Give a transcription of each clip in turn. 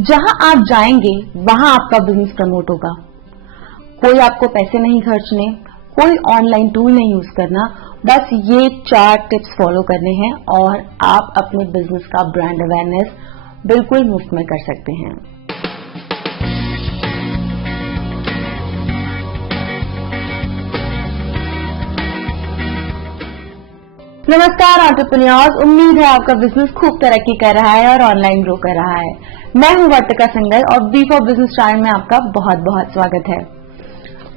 जहां आप जाएंगे वहां आपका बिजनेस प्रमोट होगा। कोई आपको पैसे नहीं खर्चने, कोई ऑनलाइन टूल नहीं यूज करना, बस ये 4 टिप्स फॉलो करने हैं और आप अपने बिजनेस का ब्रांड अवेयरनेस बिल्कुल मुफ्त में कर सकते हैं। नमस्कार एंटरप्रेन्योर्स, उम्मीद है आपका बिजनेस खूब तरक्की कर रहा है और ऑनलाइन ग्रो कर रहा है। मैं हूं वर्तिका सिंगर और बी फॉर बिजनेस चैनल में आपका बहुत बहुत स्वागत है।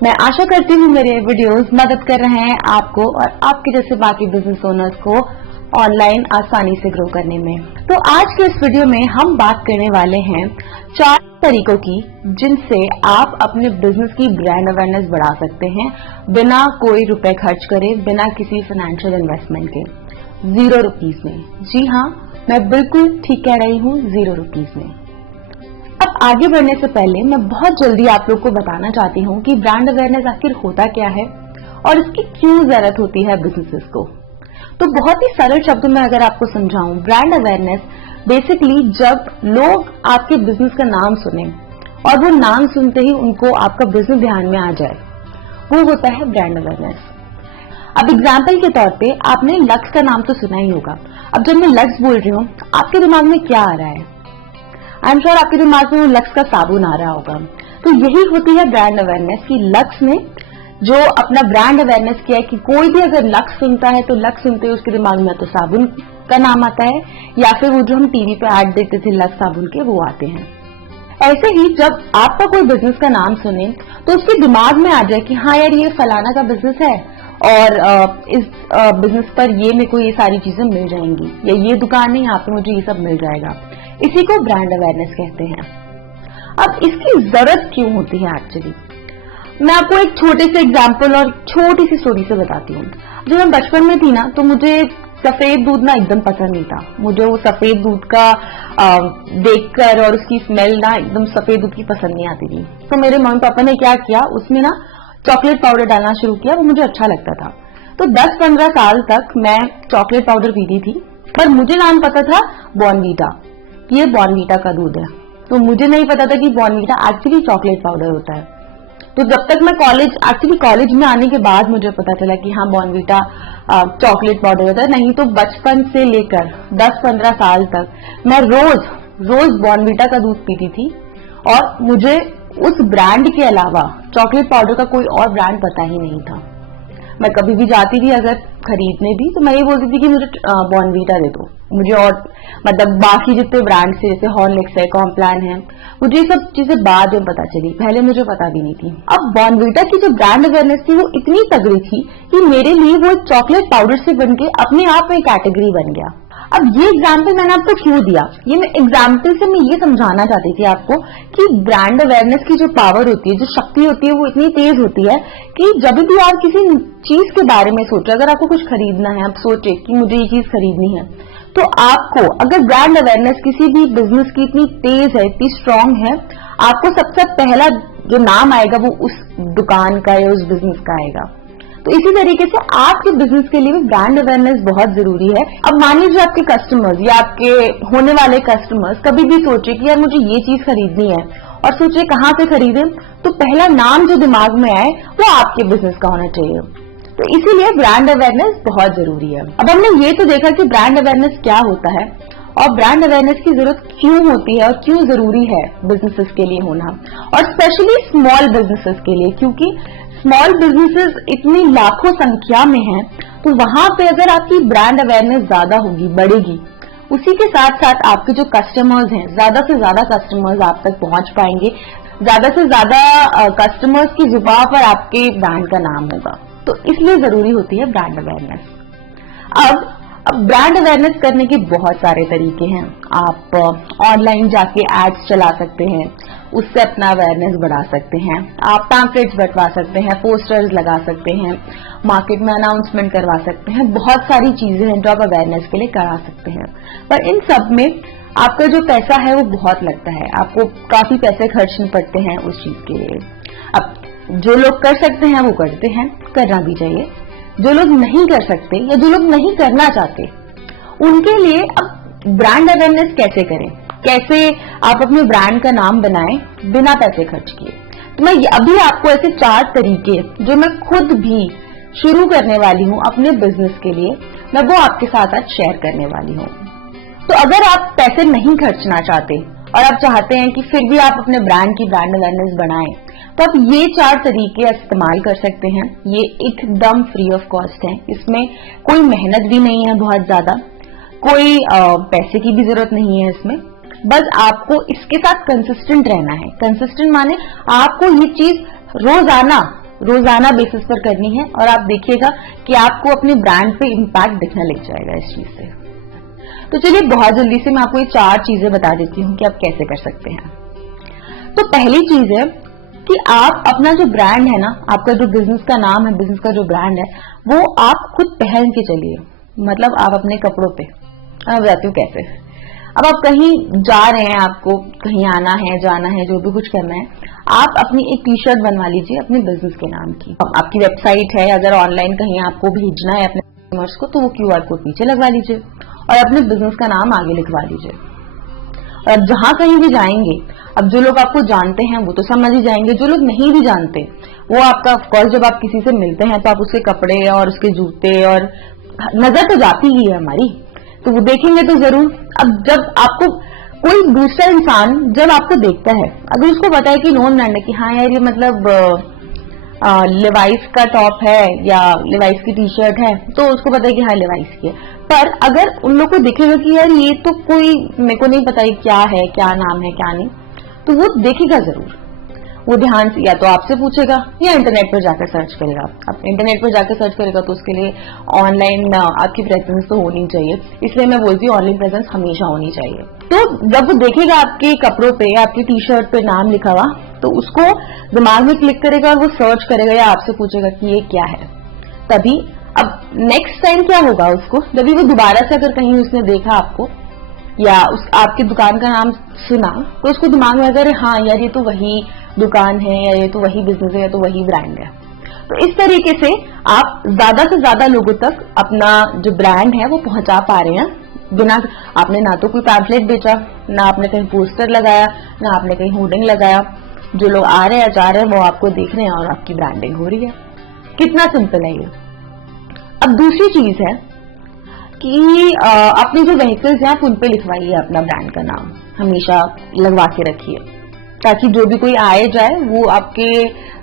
मैं आशा करती हूं मेरे वीडियोस मदद कर रहे हैं आपको और आपके जैसे बाकी बिजनेस ओनर्स को ऑनलाइन आसानी से ग्रो करने में। तो आज के इस वीडियो में हम बात करने वाले हैं 4 तरीकों की जिनसे आप अपने बिजनेस की ब्रांड अवेयरनेस बढ़ा सकते हैं बिना कोई रुपए खर्च करे, बिना किसी फाइनेंशियल इन्वेस्टमेंट के, 0 रुपीज में। जी हाँ, मैं बिल्कुल ठीक कह रही हूँ, 0 रुपीज में। अब आगे बढ़ने से पहले मैं बहुत जल्दी आप लोग को बताना चाहती हूँ कि ब्रांड अवेयरनेस आखिर होता क्या है और इसकी क्यों जरूरत होती है बिजनेसेस को। तो बहुत ही सरल शब्दों में अगर आपको समझाऊं, ब्रांड अवेयरनेस बेसिकली जब लोग आपके बिजनेस का नाम सुने और वो नाम सुनते ही उनको आपका बिजनेस ध्यान में आ जाए, वो होता है ब्रांड अवेयरनेस। अब एग्जाम्पल के तौर पे आपने लक्स का नाम तो सुना ही होगा। अब जब मैं लक्स बोल रही हूँ, आपके दिमाग में क्या आ रहा है? आई एम श्योर आपके दिमाग में वो लक्स का साबुन आ रहा होगा। तो यही होती है ब्रांड अवेयरनेस कि लक्स ने जो अपना ब्रांड अवेयरनेस किया है कि कोई भी अगर लक्स सुनता है तो लक्स सुनते ही उसके दिमाग में तो साबुन का नाम आता है, या फिर वो जो हम टीवी पे ऐड देखते थे लक्स साबुन के, वो आते हैं। ऐसे ही जब आपका कोई बिजनेस का नाम सुने तो उसके दिमाग में आ जाए कि हाँ यार, ये फलाना का बिजनेस है और इस बिजनेस पर ये मेरे को ये सारी चीजें मिल जाएंगी, या ये दुकान है यहाँ पे मुझे ये सब मिल जाएगा। इसी को ब्रांड अवेयरनेस कहते हैं। अब इसकी जरूरत क्यों होती है एक्चुअली, मैं आपको एक छोटे से एग्जाम्पल और छोटी सी स्टोरी से बताती हूँ। जब मैं बचपन में थी ना, तो मुझे सफेद दूध ना एकदम पसंद नहीं था। मुझे वो सफेद दूध का देखकर और उसकी स्मेल ना एकदम सफेद दूध की पसंद नहीं आती थी। तो मेरे मम्मी पापा ने क्या किया, उसमें ना चॉकलेट पाउडर डालना शुरू किया। वो मुझे अच्छा लगता था। तो 10-15 साल तक मैं चॉकलेट पाउडर पीती थी, पर मुझे नाम पता था बॉर्नवीटा, ये बॉर्नवीटा का दूध है। तो मुझे नहीं पता था कि बॉर्नवीटा एक्चुअली चॉकलेट पाउडर होता है। तो जब तक मैं कॉलेज में आने के बाद मुझे पता चला कि हाँ, बॉर्नवीटा चॉकलेट पाउडर होता है। नहीं तो बचपन से लेकर 10-15 साल तक मैं रोज बॉर्नवीटा का दूध पीती थी और मुझे उस ब्रांड के अलावा चॉकलेट पाउडर का कोई और ब्रांड पता ही नहीं था। मैं कभी भी जाती थी अगर खरीदने भी, तो मैं ये बोलती थी कि मुझे बॉर्नवीटा दे दो। मुझे और मतलब बाकी जितने ब्रांड्स थे जैसे हॉर्लिक्स है, कॉम्प्लान है, मुझे ये सब चीजें बाद में पता चली, पहले मुझे पता भी नहीं थी। अब बॉर्नवीटा की जो ब्रांड अवेयरनेस थी वो इतनी तगड़ी थी कि मेरे लिए वो चॉकलेट पाउडर से बनके अपने आप में कैटेगरी बन गया। अब ये एग्जाम्पल मैंने आपको क्यों दिया, ये मैं एग्जाम्पल से मैं ये समझाना चाहती थी आपको कि ब्रांड अवेयरनेस की जो पावर होती है, जो शक्ति होती है, वो इतनी तेज होती है कि जब भी आप किसी चीज के बारे में सोचे, अगर आपको कुछ खरीदना है, आप सोचे कि मुझे ये चीज खरीदनी है, तो आपको अगर ब्रांड अवेयरनेस किसी भी बिजनेस की इतनी तेज है, इतनी स्ट्रांग है, आपको सबसे पहला जो नाम आएगा वो उस दुकान का या उस बिजनेस का आएगा। तो इसी तरीके से आपके बिजनेस के लिए भी ब्रांड अवेयरनेस बहुत जरूरी है। अब मान लीजिए आपके कस्टमर्स या आपके होने वाले कस्टमर्स कभी भी सोचे कि यार मुझे ये चीज खरीदनी है और सोचे कहाँ से खरीदें, तो पहला नाम जो दिमाग में आए वो आपके बिजनेस का होना चाहिए। तो इसीलिए ब्रांड अवेयरनेस बहुत जरूरी है। अब हमने ये तो देखा कि ब्रांड अवेयरनेस क्या होता है और ब्रांड अवेयरनेस की जरूरत क्यों होती है और क्यों जरूरी है बिजनेसेस के लिए होना, और स्पेशली स्मॉल बिजनेसेस के लिए, क्योंकि स्मॉल बिजनेसेस इतनी लाखों संख्या में हैं। तो वहां पे अगर आपकी ब्रांड अवेयरनेस ज्यादा होगी, बढ़ेगी, उसी के साथ साथ आपके जो कस्टमर्स हैं, ज्यादा से ज्यादा कस्टमर्स आप तक पहुंच पाएंगे, ज्यादा से ज्यादा कस्टमर्स की जुबान पर आपके ब्रांड का नाम होगा। तो इसलिए जरूरी होती है ब्रांड अवेयरनेस। अब ब्रांड अवेयरनेस करने के बहुत सारे तरीके हैं। आप ऑनलाइन जाके एड्स चला सकते हैं, उससे अपना अवेयरनेस बढ़ा सकते हैं। आप पैम्फलेट्स बंटवा सकते हैं, पोस्टर्स लगा सकते हैं, मार्केट में अनाउंसमेंट करवा सकते हैं। बहुत सारी चीजें हैं जो आप अवेयरनेस के लिए करा सकते हैं, पर इन सब में आपका जो पैसा है वो बहुत लगता है। आपको काफी पैसे खर्चने पड़ते हैं उस चीज के लिए। अब जो लोग कर सकते हैं वो करते हैं, करना भी चाहिए। जो लोग नहीं कर सकते या जो लोग नहीं करना चाहते, उनके लिए अब ब्रांड अवेयरनेस कैसे करें, कैसे आप अपने ब्रांड का नाम बनाएं बिना पैसे खर्च किए। तो मैं अभी आपको ऐसे 4 तरीके जो मैं खुद भी शुरू करने वाली हूँ अपने बिजनेस के लिए, मैं वो आपके साथ आज शेयर करने वाली हूँ। तो अगर आप पैसे नहीं खर्चना चाहते और आप चाहते हैं कि फिर भी आप अपने ब्रांड की ब्रांड अवेयरनेस बढ़ाएं, तो आप ये 4 तरीके इस्तेमाल कर सकते हैं। ये एकदम फ्री ऑफ कॉस्ट है, इसमें कोई मेहनत भी नहीं है बहुत ज्यादा, कोई पैसे की भी जरूरत नहीं है इसमें। बस आपको इसके साथ कंसिस्टेंट रहना है। कंसिस्टेंट माने आपको ये चीज रोजाना बेसिस पर करनी है और आप देखिएगा कि आपको अपने ब्रांड पे इम्पैक्ट दिखने लग जाएगा इस चीज से। तो चलिए बहुत जल्दी से मैं आपको ये 4 चीजें बता देती हूँ कि आप कैसे कर सकते हैं। तो पहली चीज है कि आप अपना जो ब्रांड है ना, आपका जो बिजनेस का नाम है, बिजनेस का जो ब्रांड है, वो आप खुद पहन के चलिए। मतलब आप अपने कपड़ों पे, मैं बताती हूँ कैसे। अब आप कहीं जा रहे हैं, आपको कहीं आना है, जाना है, जो भी कुछ करना है, आप अपनी एक टी शर्ट बनवा लीजिए अपने बिजनेस के नाम की। आपकी वेबसाइट है, अगर ऑनलाइन कहीं आपको भेजना है अपने कस्टमर्स को, तो वो QR कोड पीछे लगवा लीजिए और अपने बिजनेस का नाम आगे लिखवा लीजिए। और जहां कहीं भी जाएंगे, अब जो लोग आपको जानते हैं वो तो समझ ही जाएंगे, जो लोग नहीं भी जानते वो आपका, ऑफकोर्स जब आप किसी से मिलते हैं तो आप उसके कपड़े और उसके जूते और नजर तो जाती ही है हमारी, तो वो देखेंगे तो जरूर। अब जब आपको कोई दूसरा इंसान जब आपको देखता है, अगर उसको पता है कि नॉन ब्रांड है, कि हाँ यार ये मतलब लिवाइस का टॉप है या लिवाइस की टी शर्ट है, तो उसको पता है कि हाँ लिवाइस की है। पर अगर उन लोग को दिखेगा कि यार ये तो कोई, मेरे को नहीं पता ये क्या है, क्या नाम है, क्या नहीं, तो वो देखेगा जरूर। वो ध्यान से या तो आपसे पूछेगा या इंटरनेट पर जाकर सर्च करेगा। अब इंटरनेट पर जाकर सर्च करेगा तो उसके लिए ऑनलाइन आपकी प्रेजेंस तो होनी चाहिए, इसलिए मैं बोलती हूँ ऑनलाइन प्रेजेंस हमेशा होनी चाहिए। तो जब वो देखेगा आपके कपड़ों पे, आपकी टी शर्ट पे नाम लिखा हुआ, तो उसको दिमाग में क्लिक करेगा और वो सर्च करेगा या आपसे पूछेगा कि ये क्या है। तभी अब नेक्स्ट टाइम क्या होगा उसको, जब भी वो दोबारा से अगर कहीं उसने देखा आपको या उस आपकी दुकान का नाम सुना, तो उसको दिमाग में अगर हाँ यार ये तो वही दुकान है, या ये तो वही बिजनेस है, या तो वही ब्रांड है। तो इस तरीके से आप ज्यादा से ज्यादा लोगों तक अपना जो ब्रांड है वो पहुंचा पा रहे हैं, बिना आपने ना तो कोई पैम्फलेट बेचा, ना आपने कहीं पोस्टर लगाया, ना आपने कहीं होर्डिंग लगाया। जो लोग आ रहे हैं, जा रहे हैं, वो आपको देख रहे हैं और आपकी ब्रांडिंग हो रही है। कितना सिंपल है ये। अब दूसरी चीज है कि अपने जो व्हीकल्स हैं आप उन पे लिखवाइए अपना ब्रांड का नाम, हमेशा लगवा के रखिए, ताकि जो भी कोई आए जाए वो आपके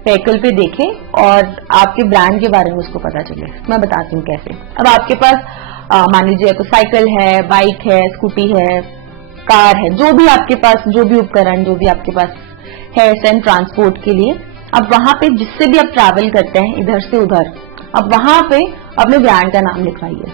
व्हीकल पे देखे और आपके ब्रांड के बारे में उसको पता चले। मैं बताती हूँ कैसे। अब आपके पास मान लीजिए तो साइकिल है, बाइक है, स्कूटी है, कार है, जो भी आपके पास, जो भी उपकरण जो भी आपके पास है सेंड ट्रांसपोर्ट के लिए, अब वहां पे जिससे भी आप ट्रैवल करते हैं इधर से उधर, अब वहां पे अपने ब्रांड का नाम लिखवाइए।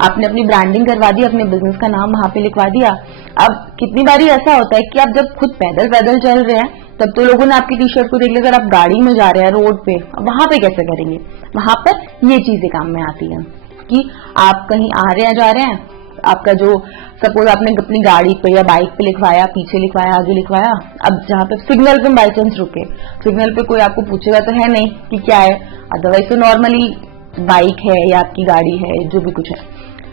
आपने अपनी ब्रांडिंग करवा दी, अपने बिजनेस का नाम वहां पे लिखवा दिया। अब कितनी बारी ऐसा होता है कि आप जब खुद पैदल चल रहे हैं तब तो लोगों ने आपकी टी शर्ट को देख लिया, अगर आप गाड़ी में जा रहे हैं रोड पे, वहां पे कैसे करेंगे? वहां पर ये चीजें काम में आती हैं कि आप कहीं आ रहे हैं, जा रहे हैं, आपका जो सपोज आपने अपनी गाड़ी पे या बाइक पे लिखवाया, पीछे लिखवाया, आगे लिखवाया, अब जहां पे सिग्नल पे बाई चांस रुके, सिग्नल पे कोई आपको पूछेगा तो है नहीं कि क्या है, अदरवाइज तो नॉर्मली बाइक है या आपकी गाड़ी है, जो भी कुछ है।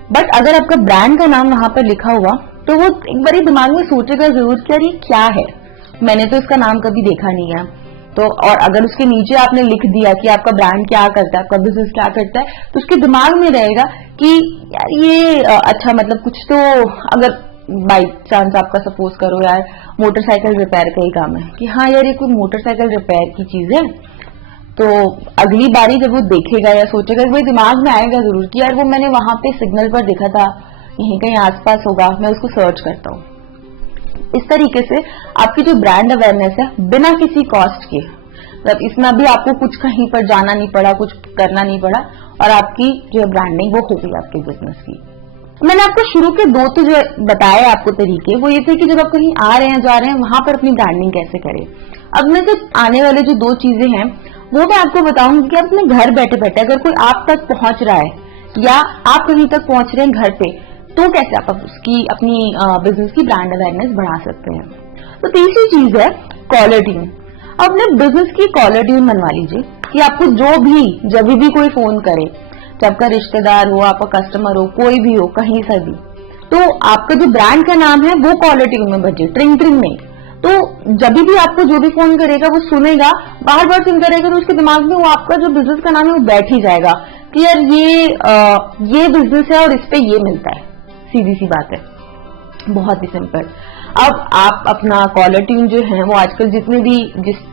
बट अगर आपका ब्रांड का नाम वहां पर लिखा हुआ तो वो एक बार दिमाग में सोचेगा जरूर कि यार ये क्या है, मैंने तो इसका नाम कभी देखा नहीं है। तो और अगर उसके नीचे आपने लिख दिया कि आपका ब्रांड क्या करता है, आपका बिजनेस क्या करता है, तो उसके दिमाग में रहेगा कि यार ये अच्छा, मतलब कुछ तो, अगर बाई चांस आपका सपोज करो यार मोटरसाइकिल रिपेयर का ही काम है कि हाँ यार ये कोई मोटरसाइकिल रिपेयर की चीज है, तो अगली बारी जब वो देखेगा या सोचेगा, वो दिमाग में आएगा जरूर कि यार वो मैंने वहां पे सिग्नल पर देखा था, यहीं कहीं आसपास होगा, मैं उसको सर्च करता हूँ। इस तरीके से आपकी जो ब्रांड अवेयरनेस है बिना किसी कॉस्ट के, मतलब इसमें भी आपको कुछ कहीं पर जाना नहीं पड़ा, कुछ करना नहीं पड़ा, और आपकी जो ब्रांडिंग वो हो गई आपके बिजनेस की। मैंने आपको शुरू के 2 तो जो बताए आपको तरीके, वो ये थे कि जब आप कहीं आ रहे हैं, जा रहे हैं, वहां पर अपनी ब्रांडिंग कैसे करें। अब में से आने वाले जो 2 चीजें हैं वो मैं आपको बताऊंगी कि आप अपने घर बैठे बैठे अगर कोई आप तक पहुंच रहा है या आप कहीं तक पहुंच रहे हैं घर पे, तो कैसे आप उसकी अपनी बिजनेस की ब्रांड अवेयरनेस बढ़ा सकते हैं। तो तीसरी चीज है कॉलर ट्यून। अपने बिजनेस की कॉलर ट्यून बनवा लीजिए कि आपको जो भी, जब भी कोई फोन करे, चाहे आपका रिश्तेदार हो, आपका कस्टमर हो, कोई भी हो, कहीं से भी, तो आपका जो ब्रांड का नाम है वो कॉलर ट्यून में बजे, ट्रिंग ट्रिंग नहीं। तो जब भी आपको जो भी फोन करेगा वो सुनेगा, बार बार सुन करेगा, तो उसके दिमाग में वो आपका जो बिजनेस का नाम है वो बैठ ही जाएगा कि यार ये बिजनेस है और इस पे ये मिलता है। सीधी सी बात है, बहुत ही सिंपल। अब आप अपना कॉलर ट्यून जो है वो आजकल जिस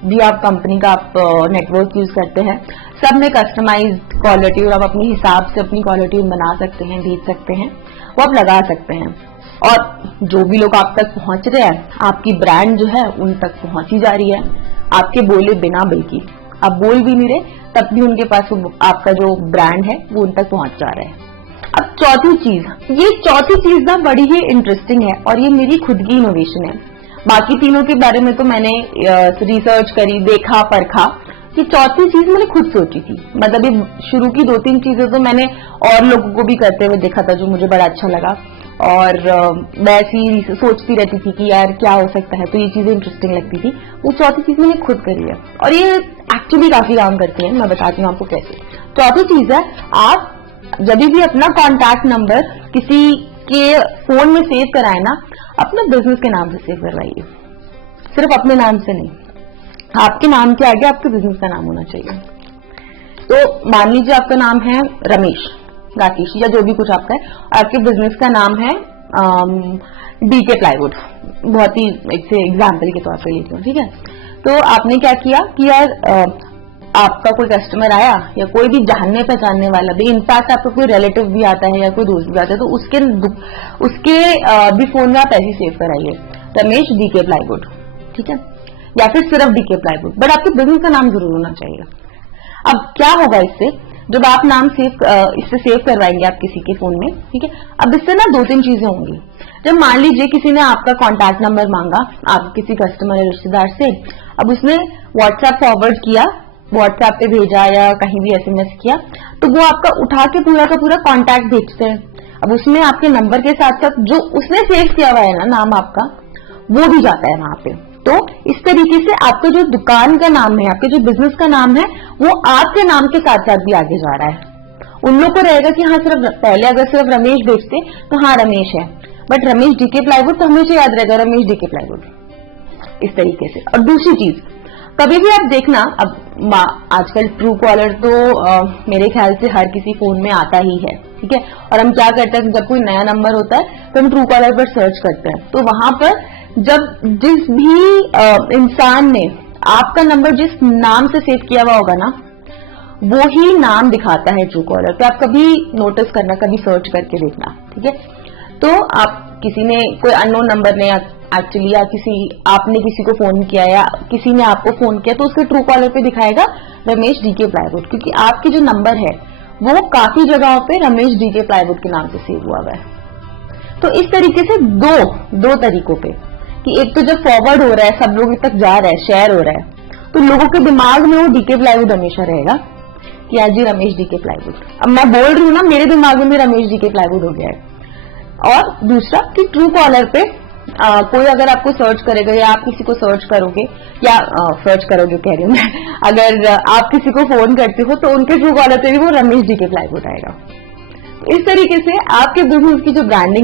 भी आप कंपनी का आप नेटवर्क यूज करते हैं, सब में कस्टमाइज्ड कॉलर ट्यून आप अपने हिसाब से अपनी कॉलर ट्यून बना सकते हैं, भेज सकते हैं, वो आप लगा सकते हैं। और जो भी लोग आप तक पहुंच रहे हैं, आपकी ब्रांड जो है उन तक पहुंची जा रही है, आपके बोले बिना, बल्कि आप बोल भी नहीं रहे तब भी उनके पास आपका जो ब्रांड है वो उन तक पहुंच जा रहा है। अब चौथी चीज ना बड़ी ही इंटरेस्टिंग है और ये मेरी खुद की इनोवेशन है। बाकी तीनों के बारे में तो मैंने रिसर्च करी, देखा, परखा। ये चौथी चीज मैंने खुद सोची थी। मतलब ये शुरू की 2-3 चीजें तो मैंने और लोगों को भी करते हुए देखा था, जो मुझे बड़ा अच्छा लगा, और मैं ऐसी सोचती रहती थी कि यार क्या हो सकता है, तो ये चीजें इंटरेस्टिंग लगती थी। वो चौथी चीज मैंने खुद करी है और ये एक्चुअली काफी काम करती है। मैं बताती हूँ आपको कैसे। चौथी चीज है, आप जब भी अपना कॉन्टैक्ट नंबर किसी के फोन में सेव कराए ना, अपने बिजनेस के नाम से सेव करवाइए, सिर्फ अपने नाम से नहीं। आपके नाम के आगे आपके बिजनेस का नाम होना चाहिए। तो मान लीजिए आपका नाम है रमेश राकेश या जो भी कुछ आपका है, आपके बिजनेस का नाम है डीके प्लाईवुड, बहुत ही एक से एग्जाम्पल के तौर पे लेती हूँ, ठीक है। तो आपने क्या किया कि यार आपका कोई कस्टमर आया या कोई भी जानने पहचानने वाला भी, इनफैक्ट आपका कोई रिलेटिव भी आता है या कोई दोस्त भी आता है, तो उसके भी फोन में आप ऐसे सेव कराइए, रमेश डीके प्लाईवुड, ठीक है, या फिर सिर्फ डीके प्लाईवुड, बट आपके बिजनेस का नाम जरूर होना चाहिए। अब क्या होगा इससे, जब आप नाम इससे सेव करवाएंगे आप किसी के फोन में, ठीक है। अब इससे ना 2-3 चीजें होंगी। जब मान लीजिए किसी ने आपका कॉन्टैक्ट नंबर मांगा आप किसी कस्टमर या रिश्तेदार से, अब उसने व्हाट्सएप फॉरवर्ड किया, व्हाट्सएप पे भेजा या कहीं भी SMS किया, तो वो आपका उठा के पूरा का पूरा कॉन्टैक्ट भेजते हैं। अब उसमें आपके नंबर के साथ साथ जो उसने सेव किया हुआ है ना नाम आपका, वो भी जाता है वहां पे। तो इस तरीके से आपका जो दुकान का नाम है, आपके जो बिजनेस का नाम है, वो आपके नाम के साथ साथ भी आगे जा रहा है। उन लोग को रहेगा कि हाँ, सिर्फ पहले अगर सिर्फ रमेश भेजते तो हाँ रमेश है, बट रमेश डीके प्लाईवुड तो हमेशा याद रहेगा, रमेश डीके प्लाईवुड, इस तरीके से। और दूसरी चीज, कभी भी आप देखना, अब आजकल ट्रू कॉलर तो मेरे ख्याल से हर किसी फोन में आता ही है, ठीक है। और हम क्या करते हैं, जब कोई नया नंबर होता है तो हम ट्रू कॉलर पर सर्च करते हैं, तो वहां पर जब जिस भी इंसान ने आपका नंबर जिस नाम से सेव किया हुआ होगा ना, वो ही नाम दिखाता है ट्रू कॉलर पे। आप कभी नोटिस करना, कभी सर्च करके देखना, ठीक है। तो आप किसी ने कोई अननोन नंबर ने एक्चुअली या आपने किसी को फोन किया या किसी ने आपको फोन किया, तो उसके ट्रू कॉलर पे दिखाएगा रमेश डीके प्लाईवुड, क्योंकि आपके जो नंबर है वो काफी जगहों पे रमेश डीके प्लाईवुड के नाम से सेव हुआ है। तो इस तरीके से दो तरीकों पे, कि एक तो जब फॉरवर्ड हो रहा है, सब लोगों तक जा रहा है, शेयर हो रहा है, तो लोगों के दिमाग में वो डीके प्लाईवुड हमेशा रहेगा कि आज जी रमेश डीके प्लाईवुड। अब मैं बोल रही हूँ ना, मेरे दिमाग में भी रमेश डीके प्लाईवुड हो गया है। और दूसरा कि ट्रू कॉलर पे कोई अगर आपको सर्च करेगा या आप किसी को सर्च करोगे या सर्च करोगे कह रही हूँ मैं, अगर आप किसी को फोन करते हो तो उनके ट्रू कॉलर पे भी वो रमेश डीके प्लाईवुड आएगा। इस तरीके से आपके बिजनेस की जो ब्रांडिंग